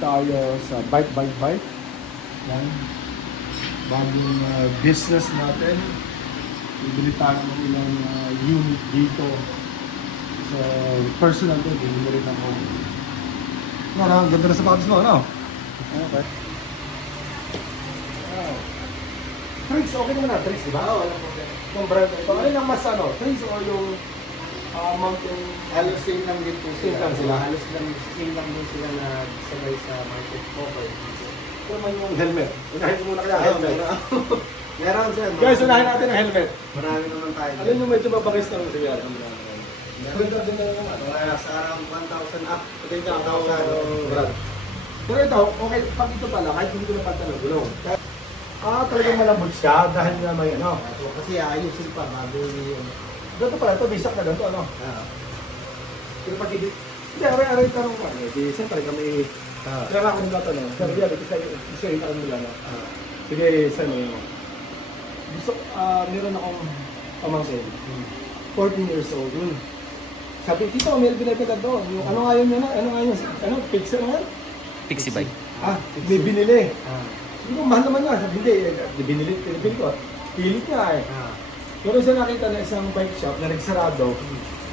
tayo sa Bike. Yan. Bagong business natin. Bibili tayo ng ilang unit dito. So, personal ko, bibili rin ako. Ang ganda na sapatos mo, ano? Okay. Wow. Tricks, okay naman na. Tricks, di ba? Oo, walang problema. Yung brand ito. Ano lang mas ano? Tricks o yung mountain? Halos same lang din po Same lang sila? Halos same lang din sila na sabay sa market. Okay. Ito naman yung helmet. Unahin ko muna kaya helmet. Meron sir. Guys, unahin natin ang helmet. Marami naman tayo. Alin yung medyo mabangis na lang siya? Ganda din na naman. Kaya sa around 1,000 up. Ito yung brand. Pero ito, okay, pag ito pala, kahit hindi ko na pagtanong, gulong. Talagang malambot siya dahil nga may ano. Kasi ayusin pa bago yung... Dito pala, ito bisak na ganito, ano? Pero pag hindi, aray tanong ko, di siyempre kami, kaya ako nila tanong, pero yan, isa yung tanong nila, no? Sige, saan mo yun? Gusto, meron akong pamangkin, 14 years old. Sabi, Tito, may binibigay doon. Yung ano nga yun yun? Ano, Pixel nga? Pixie Bike. May binili. Sabi ko, mahal naman nga. Sabi, hindi, binili ko. Pilit niya eh. Pero siya nakita na isang bike shop na nagsarado,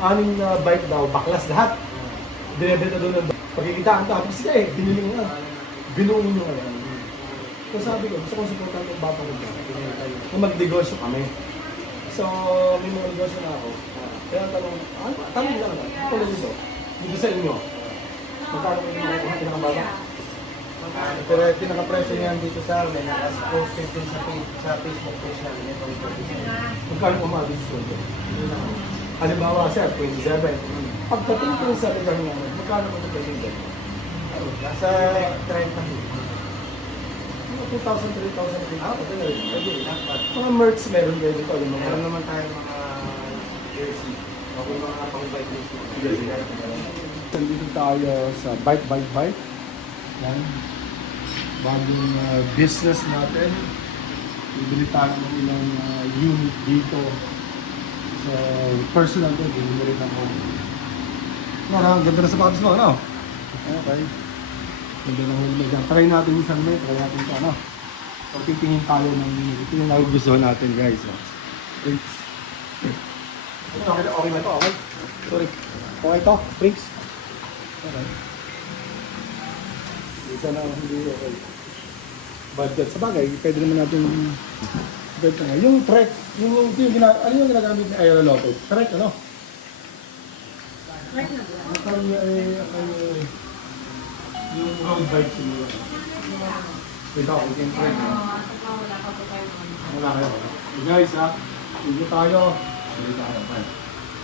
aning na bike daw, baklas lahat. Binibenta doon ng pagkikitaan. Tapos siya eh, binili mo nga. Binuo nyo nga yan. So sabi ko, gusto kong supportan yung bata ko dyan. Kung mag-negosyo kami. So, may mga negosyo na ako. Kaya tanong lang na. Ito dito. Dito sa inyo. Magkano yung pinakababa? Pero yung pinaka-presyo niyan dito sa amin, naka-posted din sa Facebook page namin. Ito yung Magkano umabis ko ito? Halimbawa, sir, 27. Pagdating ko sa lugar nga, magkano mo ito pwede dito? nasa 30. Mga 2,000, 3,000. Pwede na rin. Pwede rin. Mga merch meron kayo dito. Meron naman tayo mga jersey. O kung mga pang-bike jersey. Nandito tayo sa Bike. Yan. Bagong business natin. Bibili tayo ng ilang unit dito. So, personal ko, bibili rin ako. Ang ganda na sapatos mo, ano? Okay. Ganda ng helmet yan. Try natin yung helmet. Try natin ito, ano? So, titingin tayo ng ito yung nagugustuhan natin, guys. Okay na ito, okay? Sorry. Okay ito, Prince. Okay. Isa na hindi okay. Budget. Sa bagay, pwede naman natin budget na. Yung trek, ano yung ginagamit ni Aeroloto? Trek, ano? Trek na ba? Yung road bike siguro. Ito, yung trek. Wala ka po tayo. Wala kayo. Guys, ha? Hindi tayo. Fine.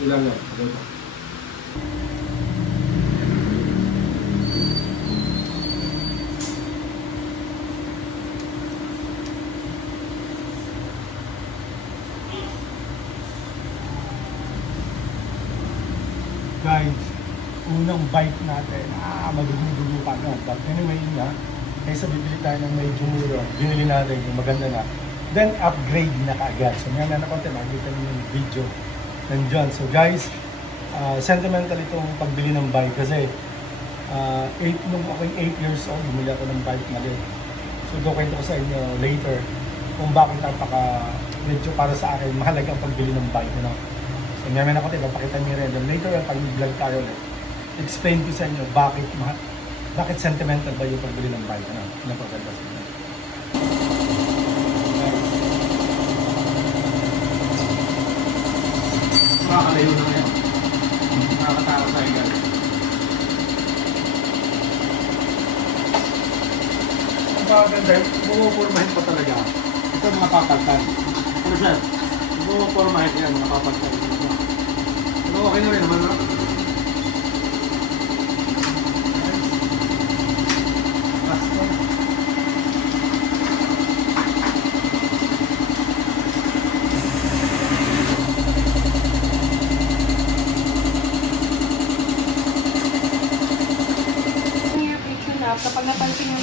Ilang yan. Ito. Guys, unang bike natin, magugulo pa no. But anyway, yun nga, kaysa bibili tayo ng medyo mura, binili natin yung maganda na, then upgrade na kaagad. So may na konti, makikita nyo yung video nandiyan. So guys, sentimental itong pagbili ng bike kasi nung ako 8 years old, bumili ako ng bike mali. So kwento ko sa inyo later kung bakit medyo para sa akin mahalaga ang pagbili ng bike. You know? So may na konti, papakita nyo rin. Then later, pag nag-vlog tayo ulit, explain ko sa inyo bakit sentimental ba yung pagbili ng bike. Ano? Napaganda sa inyo. Makakalayo na ngayon. Nakakatawa tayo guys. Ang maganda, bumupormahin pa talaga. Ito mga papagtan. Ano sir? Bumupormahin yan, mga papagtan. Pero okay na rin naman, no? Kapag napansin nyo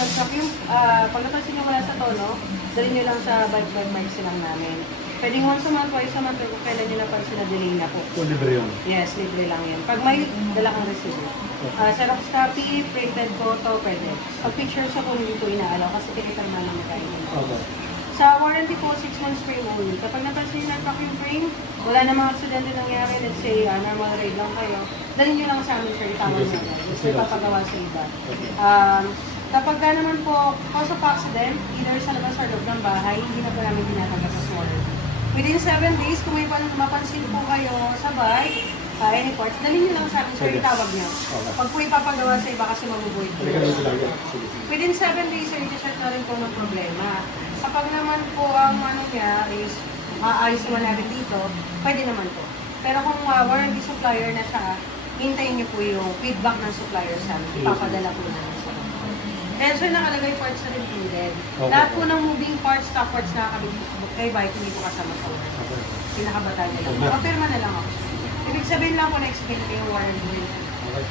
pag napansin nyo wala sa tono, dali nyo lang sa bike silang namin. Pwedeng once a month, twice a month, kung kailan nyo napansin na delay na po. So, libre yun. Yes, libre lang yan. Pag may dala kang receipt. Xerox copy, printed photo, pwede. Pag pictures ako, hindi ko inaalaw kasi tinitan na lang magkain. Okay. Sa warranty po, 6 months frame only. Kapag napansin nyo na yung frame, wala namang aksidente nangyari, let's say normal rate lang kayo, dalhin nyo lang sa amin, sir, itama nyo. Gusto ipapagawa sa iba. Kapag ka naman po, cause of accident, either sa labas or loob ng bahay, hindi na po namin tinatanggap sa warranty. Within 7 days, kung may mapansin po kayo sa bike, any parts, dalhin nyo lang sa amin, sir, itawag nyo. Pag po ipapagawa sa iba kasi mabubuhay po. Halika dito lang yan. Sige, sige. Within 7 days, sir, i-check na rin po ng problema. Kapag naman po ang ano niya is maayos naman natin dito, pwede naman po. Pero kung warranty supplier na siya, hintayin niyo po yung feedback ng supplier sa amin. Ipapadala po namin sa amin. And sir, nakalagay parts na included. Okay. Lahat po ng moving parts, stock parts na kay bike, hindi po kasama sa warranty. Okay. Pinakabatan niya lang. Okay. Kapirma na lang ako. Ibig sabihin lang po na-explain ko yung warranty. Okay. Okay.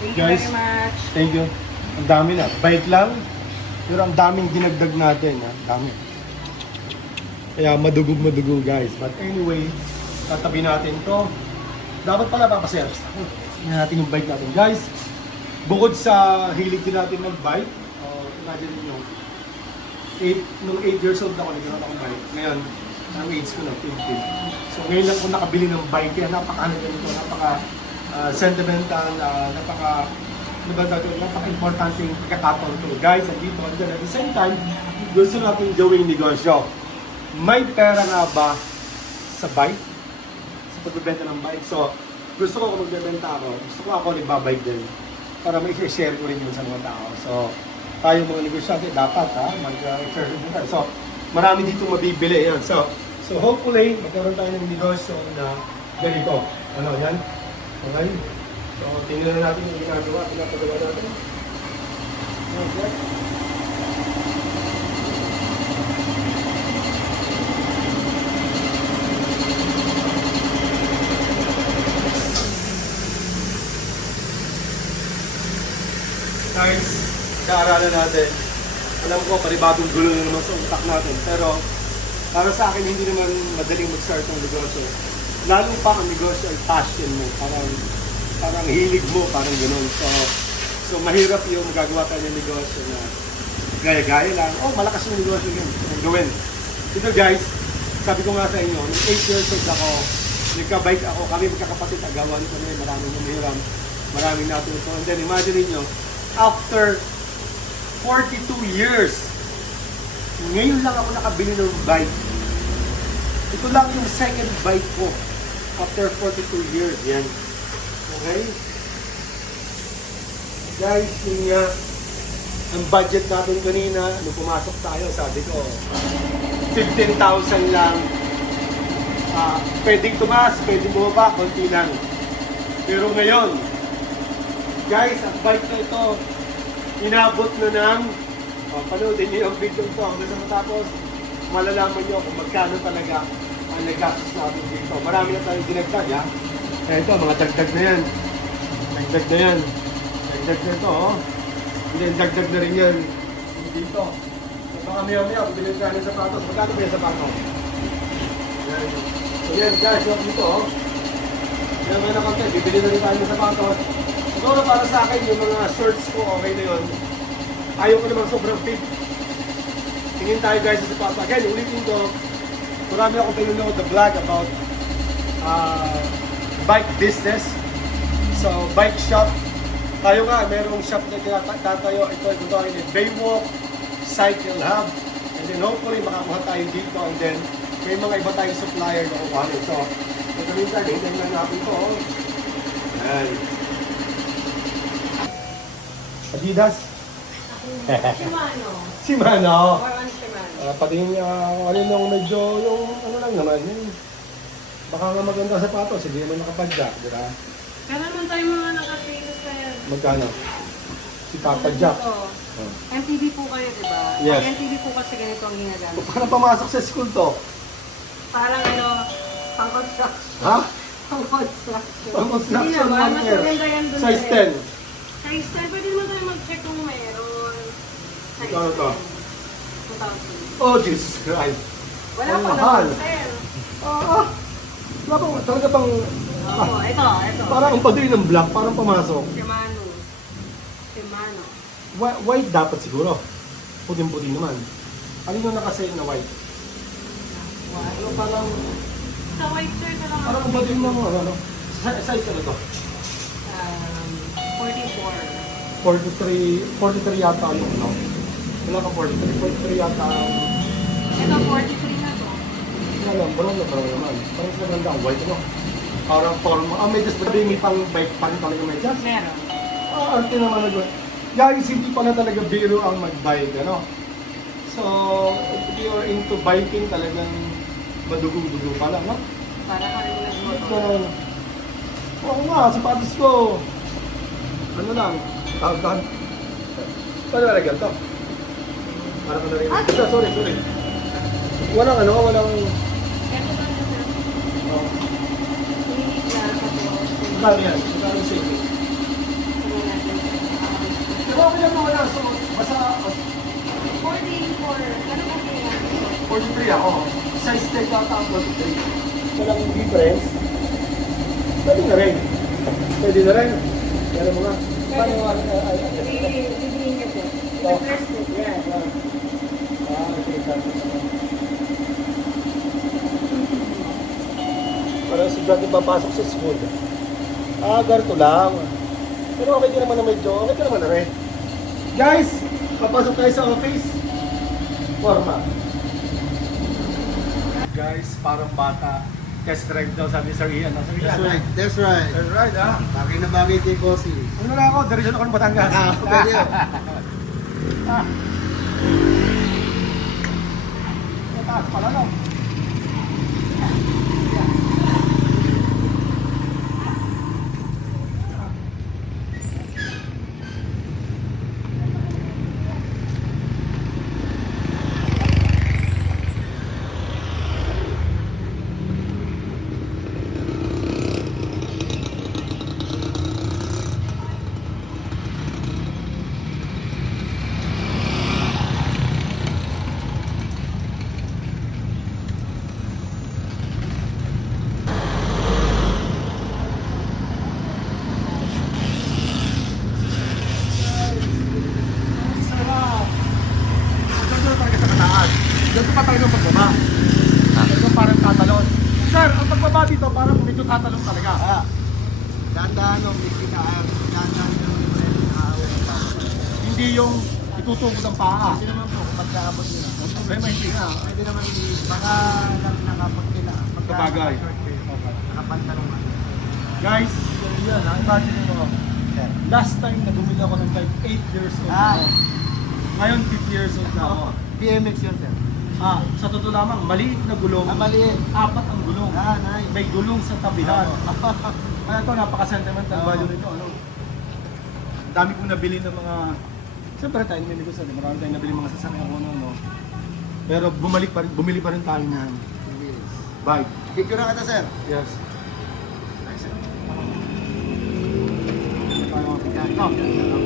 Thank you Guys, very much. Thank you. Ang dami na. Bike lang. Pero ang daming dinagdag natin. Ha? Dami. Kaya madugog guys. But anyway, tatabi natin to. Dapat pala papaseros ako. Tingnan natin yung bike natin. Guys, bukod sa hilig din natin mag-bike, imagine nyo, nung 8 years old ako, nagkaroon akong bike. Ngayon, ang age ko na, 15. So ngayon lang ako nakabili ng bike. Kaya napaka-ano nito, napaka-sentimental, napaka-importanting pagkakataon to. Guys, andito, at the same time, gusto natin gawing negosyo. May pera nga ba sa bike? Sa pagbebenta ng bike? So, gusto ko kung magbebenta ako, gusto ko ako nagbabike din para may share ko rin yun sa mga tao. So, tayo mga negosyante, dapat mag-share din tayo. So, marami dito mabibili yan. So hopefully, magkaroon tayo ng negosyo na ganito. Ano, yan? Okay? So, tingnan na natin yung pinapagawa natin. Okay. Guys, kaaralan natin. Alam ko, panibagong gulo na naman sa utak natin. Pero, para sa akin, hindi naman madaling mag-start ng negosyo. Lalo pa ang negosyo ay passion mo. Parang hilig mo, parang gano'n. So mahirap yung magagawa tayo ng negosyo na gaya-gaya lang. Oh, malakas yung negosyo yun. Ang gawin. Ito guys, sabi ko nga sa inyo, nung 8 years old ako, nagka-bike ako, kami magkakapatid, agawan kami, maraming namihiram, maraming natuto. And then imagine niyo, after 42 years, ngayon lang ako nakabili ng bike. Ito lang yung second bike ko after 42 years. Yan. Okay? Guys, yun nga, ang budget natin kanina, nung pumasok tayo, sabi ko, 15,000 lang. Pwedeng tumaas, pwedeng bumaba, konti lang. Pero ngayon, guys, ang bike na ito, inabot na ng, panoodin niyo yung video ito hanggang sa matapos, malalaman niyo kung magkano talaga ang naggastos natin dito. Marami na tayong dinagdag, ha? Kaya ito, mga dagdag na yan. Dagdag na yan. Dagdag na ito, oh. Dagdag na rin yan. Dito. So, baka maya-maya, kung binigyan ka ng sapatos, magkano ba yung sapatos? Yan. So yan, guys, yung dito, oh. Yan, may nakontent, bibili na rin tayo ng sapatos. Siguro para sa akin, yung mga shorts ko, okay na yun. Ayaw ko naman sobrang fit. Tingin tayo guys sa sapatos. Again, ulitin ko, marami akong pinunod the vlog about bike business. So, bike shop. Tayo nga, merong shop na tatayo. Ito, ito tawagin ni Baywalk Cycle Hub. And then hopefully, makakuha tayo dito. And then, may mga iba tayong supplier na kukuhanin. So, ito minsan, hintayin lang natin ito. Ayan. Adidas. Shimano. Shimano. Or on Shimano. Pati ano yung medyo yung ano lang naman yun. Baka nga maganda sa sapatos, hindi naman nakapadyak, di ba? Pero naman tayo mga nakatilos kaya. Magkano? Si Papa Jack. MTV po kayo, di ba? Yes. Pag MTV po kasi ganito ang ginagamit. Paano pumasok sa school to? Parang pang-construction. Ha? Pang-construction. Pang-construction, Hindi naman, one mas year. maganda yan dun. Size eh. 10. Size 10, pwede naman tayo mag-check kung mayroon. Size Magkano to? 10. 2,000. Oh, Jesus Christ. Wala Ang pa mahal. naman, sir. Wala bang, talaga bang, Oo, ito. parang ang padoy ng black, parang pumasok. Shimano. Shimano. White dapat siguro. Puting-puti naman. Alin yung nakasave na white? Ano parang, Sa white sir na lang. parang ang padoy ng ano. Size ano to? 44. 43 yata yung ano. Wala kang 43 yata ang, Ito, 43 na to. hindi alam, brown naman. Parang sa ganda ang white ano. Parang forma, medyas ba may pang bike pa rin talaga medyas? Meron. Arte naman nag guys, hindi pala talaga biro ang mag-bike, ano? So, if you are into biking, talagang madugong-dugo pala, no? Para ka rin So, nag-motor. oo nga, sapatos ko. Ano lang, tawag-tawag. Paano na ganito? Para ka na rin. Sorry. Walang ano, walang... Ito ba na sir? Oh, Unique na tapos. magkano yan? Magkano yung safety? Ano natin? Diba, okay lang naman na. So, basta 44. Ano ba kaya? 43 ako. Size tag ata ang 43. Walang difference. Pwede na rin. Pero mga, paano Bibiliin niyo po. The first foot, yan. okay, para estudyante papasok sa school. Ganito lang. Pero okay din naman na medyo, okay ka naman na rin. Guys, papasok tayo sa office. Forma. Guys, parang bata. Test drive daw sabi ni Sir Ian. That's right. That's right, ha? Bagay na bagay kay Bossy. Ano na ako, direksyon ako ng Batangas. Pwede yun. Taas pala, no? Sarap! Ganito talaga sa mataas. Ganito pa talaga ang pagbaba. Ganito parang tatalon. Sir, ang pagbaba dito parang medyo tatalon talaga. Dahan-dahan nung dahan-dahan yung Hindi yung itutugod ang paa. Hindi naman po, pagkaabot nila. Ang problema hindi nga. Pwede naman baka lang nakapag nila. Sabagay. Nakapantalong ano. Guys, yan ha. Imagine mo. Last time na bumili ako ng bike, 8 years old ako. Ngayon, 50 years old na ako. BMX yun, sir. Sa totoo lamang, maliit na gulong. Maliit. 4 ang gulong. Nice. May gulong sa tabihan. Kaya ito, napaka-sentimental value nito. Ano? Ang dami kong nabili ng mga... Siyempre tayo may negosyo. Marami tayong nabili mga sasakyan ko. No? Pero bumili pa rin tayo ng bike. Picture na kita, sir. Yes.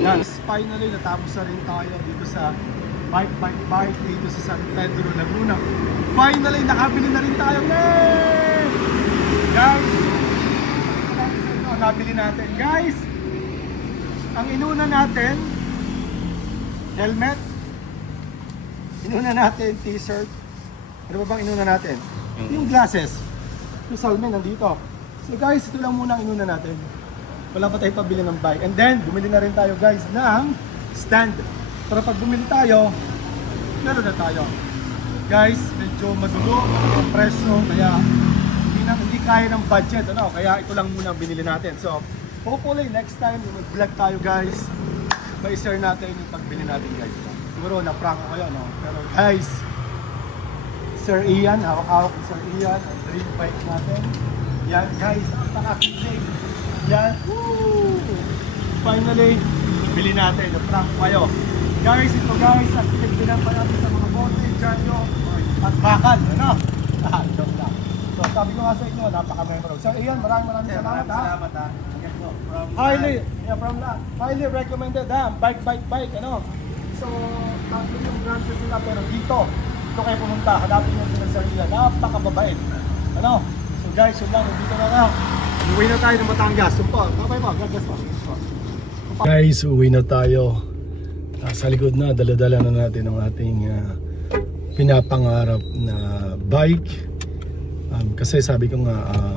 Yan. Finally, natapos na rin tayo dito sa bike dito sa San Pedro, Laguna. Finally, nakabili na rin tayo. Yay! Guys, nabili natin. Guys, ang inuna natin, helmet. Inuna natin, t-shirt. Ano ba bang inuna natin? Yung glasses. Yung salmin nandito. So guys, ito lang muna ang inuna natin. Wala pa tayong pabili ng bike. And then, bumili na rin tayo guys ng stand. Para pag bumili tayo, meron na tayo. Guys, medyo madulo ang presyo. Kaya hindi kaya ng budget. Ano? Kaya ito lang muna ang binili natin. So, hopefully next time, mag-vlog tayo guys. Ma-share natin yung pagbili natin guys. Siguro na-prank ko kayo. No? Pero guys, Sir Ian, hawak-hawak ni Sir Ian, ang dream bike natin. Yan guys, ang pakakisig. Yan, woo! Finally, bili natin, na-prank ko kayo. Guys, ito guys, active din pa natin sa mga bote, dyanyo, at bakal, ano? Joke lang. So, sabi ko nga sa inyo, napaka-memorable. Sir Ian, maraming salamat ha. Salamat ha. Highly recommended ha, bike, ano? So, tatlo yung branches sila, pero dito, doon kayo pumunta. Hanapin nyo sila sa Ria. Napakababait. Ano? So guys, yun lang. Dito na lang. Uwi na tayo ng Batangas. Yun po. Tapay po. God bless po. Guys, uwi na tayo. Sa likod na, dala-dala na natin ang ating pinapangarap na bike. Kasi sabi ko nga,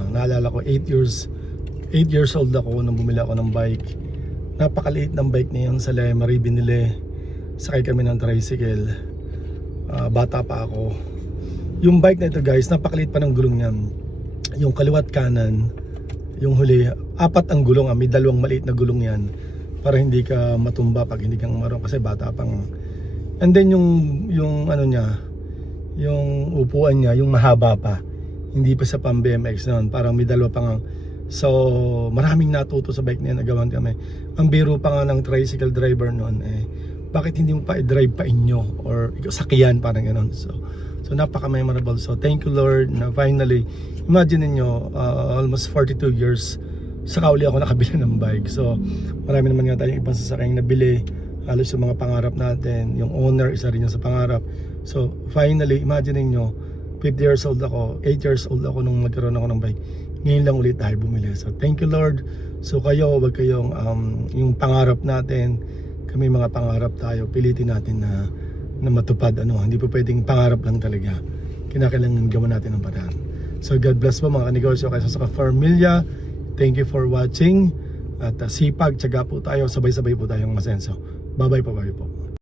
naalala ko 8 years old ako nung bumili ako ng bike. Napakaliit ng bike na yun sa Lemari, binili. Sakay kami ng tricycle. Bata pa ako. Yung bike na ito guys, napakaliit pa ng gulong niyan. Yung kaliwat kanan, yung huli, 4 ang gulong. May 2 maliit na gulong yan. Para hindi ka matumba pag hindi kang marunong kasi bata pang. And then yung ano niya, yung upuan niya, yung mahaba pa. Hindi pa sa pang BMX noon, parang may 2 pa nga. So maraming natuto sa bike na yan, nagawan kami. Ang biro pa nga ng tricycle driver noon bakit hindi mo pa i-drive pa inyo or sakyan, parang gano'n. So napaka-memorable. So thank you Lord na finally, imagine niyo almost 42 years saka uli ako nakabili ng bike. So marami naman nga tayong ibang sasakyang nabili, halos yung mga pangarap natin, yung owner isa rin yung sa pangarap. So finally, imagine niyo 50 years old ako, 8 years old ako nung magkaroon ako ng bike. Ngayon lang ulit tayo bumili. So thank you Lord. So kayo, wag kayong yung pangarap natin, kami mga pangarap tayo, pilitin natin na matupad. Hindi po pwedeng pangarap lang talaga. Kinakailangan gawan natin ang paraan. So God bless po mga kanegosyo kayo sa Familia. Thank you for watching. At sipag, tiyaga po tayo, sabay-sabay po tayong masenso. Bye-bye po.